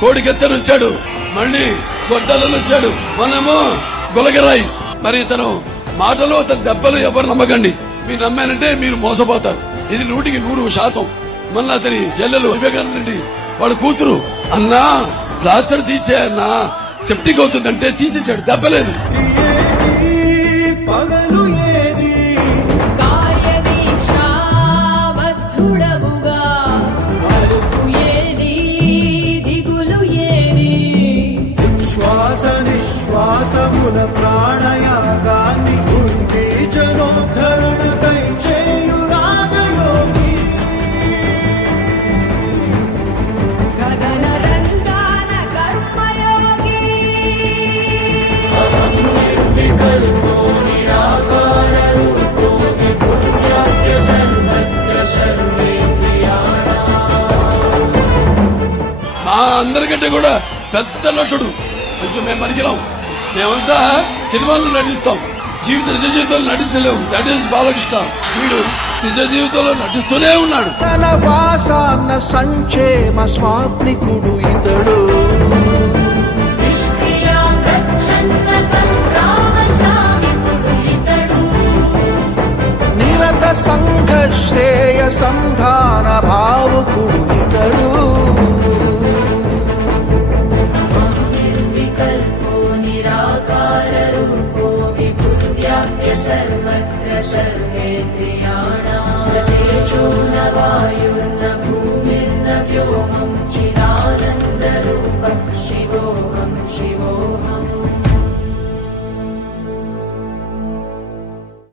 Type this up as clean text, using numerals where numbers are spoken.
కోడికెత్తను వచ్చాడు, మళ్ళీ గొడ్డలను వచ్చాడు, మనము గులగరాయి. మరి ఇతను మాటలు అతని దెబ్బలు ఎవరు నమ్మకండి. మీరు నమ్మానంటే మీరు మోసపోతారు. ఇది 100%. మళ్ళీ అతని చెల్లెలు వివేకానంద రెడ్డి వాళ్ళ కూతురు, అన్నా ప్లాస్టర్ తీసే అన్నా సెప్టిక్ అవుతుందంటే తీసేశాడు, దెబ్బలేదు. ప్రాణయాగాన్ని జనోద్ధరణకై చేయు రాజయోగి గగన రంగాన కర్మయోగి నిర్వికల్పో నిరాకార రూపో విభూత్యాద్య సర్వత్ర సర్వేంద్రియాణాం. మా అందరికంటే కూడా పెద్ద నటుడు. మేము మరిగిలాం, మేమంతా సినిమాల్లో నటిస్తాం, నిజ జీవితంలో నటిస్తలేవు. That is Balakrishna. వీడు నిజ జీవితంలో నటిస్తూనే ఉన్నాడు. సనవాసాన్న సంక్షేమ స్వాప్నికుడు ఇతడు, నిరత సంఘ శ్రేయ సంధాన భావుకుడు ఇతడు. सर्वत्र सर्वेन्द्रियाणां तेजो न वायुर्न भूमिर्न व्योमं चिदानन्दरूपं शिवोऽहं शिवोऽहम्.